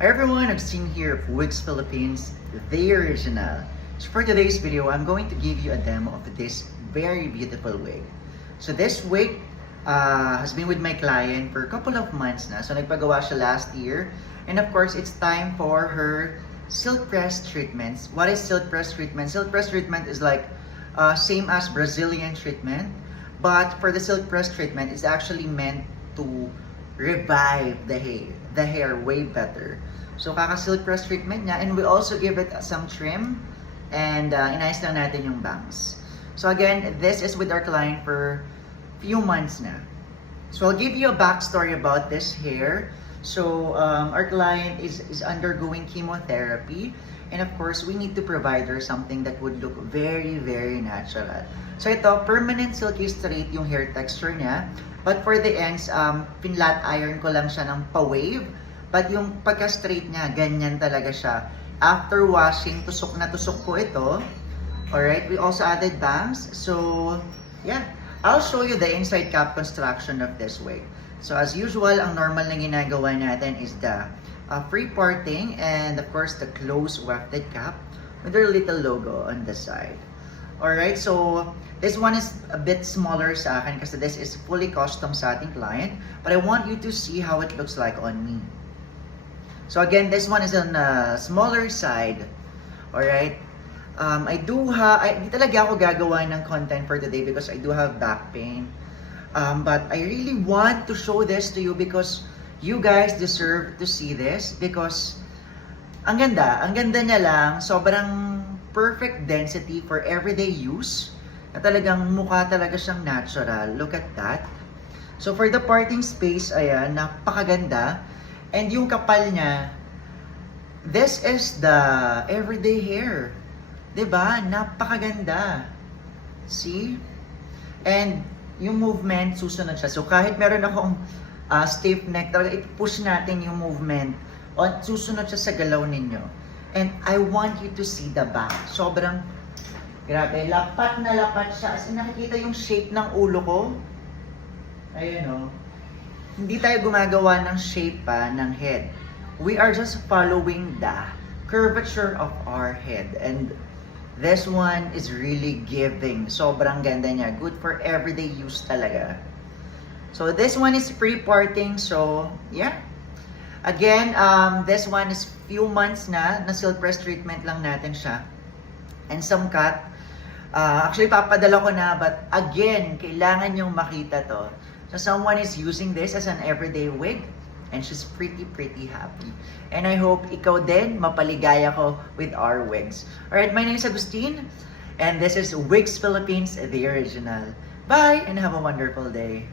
Hi everyone, Agustin here of Wigs Philippines, the original. So for today's video, I'm going to give you a demo of this very beautiful wig. So this wig has been with my client for a couple of months na. So nagpagawa siya last year. And of course, it's time for her silk press treatments. What is silk press treatment? Silk press treatment is like same as Brazilian treatment. But for the silk press treatment, it's actually meant to revive the hair way better. So kaka-silk press treatment niya, and we also give it some trim and inayos lang natin yung bangs. So again, this is with our client for few months na. So I'll give you a backstory about this hair. So our client is undergoing chemotherapy, and of course we need to provide her something that would look very natural. So ito, permanent silky straight yung hair texture niya. But for the ends, pinlat iron ko lang siya ng pa-wave. But yung pagka-straight niya, ganyan talaga siya. After washing, tusok na tusok ko ito. Alright, we also added bangs. So, yeah. I'll show you the inside cap construction of this wig. So as usual, ang normal na ginagawa natin is the free parting and of course the closed wefted cap with their little logo on the side. Alright, so this one is a bit smaller sa akin kasi this is fully custom sa ating client. But I want you to see how it looks like on me. So again, this one is on the smaller side. Alright, hindi talaga ako gagawa ng content for today because I do have back pain. But I really want to show this to you because you guys deserve to see this because ang ganda niya lang, sobrang perfect density for everyday use. Na talagang mukha talaga siyang natural. Look at that. So for the parting space, ayan, napakaganda. And yung kapal niya, this is the everyday hair. 'Di ba? Napakaganda. See? And yung movement, susunod siya. So kahit meron akong stiff neck, talaga i-push natin yung movement. O susunod siya sa galaw ninyo. And I want you to see the back. Sobrang, grabe, lapat na lapat siya. As in, nakikita yung shape ng ulo ko. Ayun o. Hindi tayo gumagawa ng shape ng head. We are just following the curvature of our head. And this one is really giving. Sobrang ganda niya. Good for everyday use talaga. So this one is free parting. So yeah. Again, this one is few months na silk press treatment lang natin siya. And some cut. Actually, papadala ko na. But again, kailangan yung makita to. So someone is using this as an everyday wig. And she's pretty happy. And I hope ikaw din mapaligaya ko with our wigs. Alright, my name is Agustin. And this is Wigs Philippines, the original. Bye and have a wonderful day.